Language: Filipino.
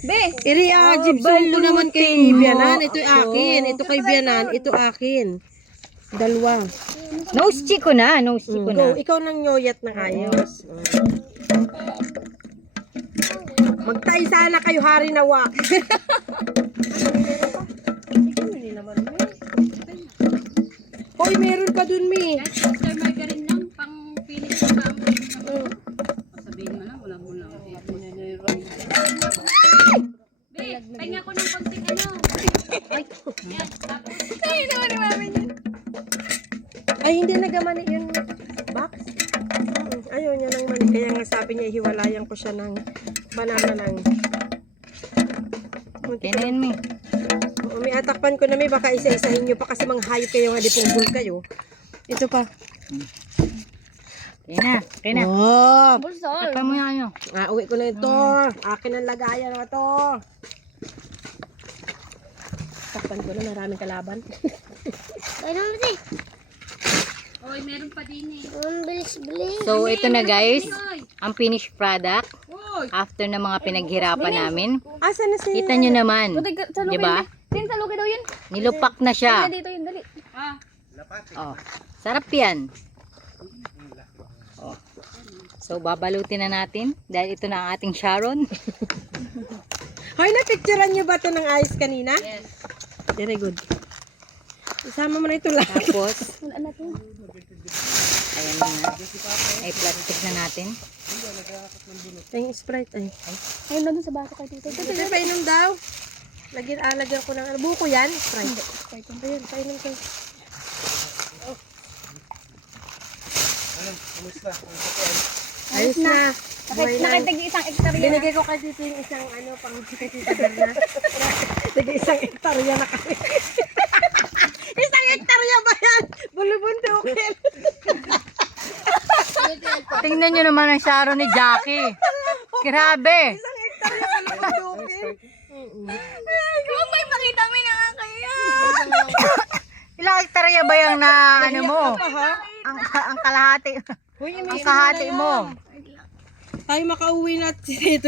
Be! Iri-jibson ko naman kay Bianan. Ito akin. Ito kay Bianan. Ito akin. Dalawa. Nose cheek ko na. Nose cheek ko Go. na. Ikaw nang nyoyat na ayos. Magtay sana kayo hari nawa. Hoy, meron pa dun, Mi. Sir Margarine lang, pang pilit sa pamo. Sabihin mo lang, wala mo lang. Be, pahinga ko ng konting ano. Ay, yan, tapos. Ay, naman ni mami niya. Ay, hindi nagamani yun. Box? Ayaw niya ng mani. Kaya nga sabi niya, hiwalayan ko siya ng banana lang. Okay na yun, Mi. May atakpan ko na, Mi. Baka isa-isahin nyo pa kasi mga hayop kayo nga di punggol kayo. Ito pa. Okay na. Okay na. Oh! Takpan mo yan, ano. Uwi ko na ito. Akin ang lagayan na ito. Takpan ko na, maraming kalaban. Oy, meron pa din eh. So, ito na guys. Ang finished product. After na mga pinaghirapan namin. Asa na si... Kita nyo naman. Diba? Tin, sa lugi daw yun. Nilupak na siya. Dito yun, dali. Ah, Oh, sarap yan. Oh. So, babalutin na natin. Dahil ito na ang ating Sharon. Hoy, na-picturean nyo ba ito ng ayos kanina? yes. Very good. Isama mo na ito lahat. Tapos, ayan na. Ay, plastic na natin. Yung Sprite ay. Ayun na dun sa baso kay tito. Ito painom daw. Lagyan ko ng ano. Buko yan. Sprite. Ayun, painom ko. Ayos na. Buhay na. Nakitag isang hektarya. Binigay ko kay dito yung isang ano pang kititigar na. Sige, isang hektarya na kami. Isang hektarya ba yan? Bulubunti okay. Tingnan nyo naman ang Sharon ni Jackie. Grabe. Isang hektarya ka na bulubunti. Huwag may pakita mo na nga kaya. Ilang hektarya ba yung na ano mo? Ha? Ang kalahati. Uy, Ang kahati mo. tayo makauwi na dito.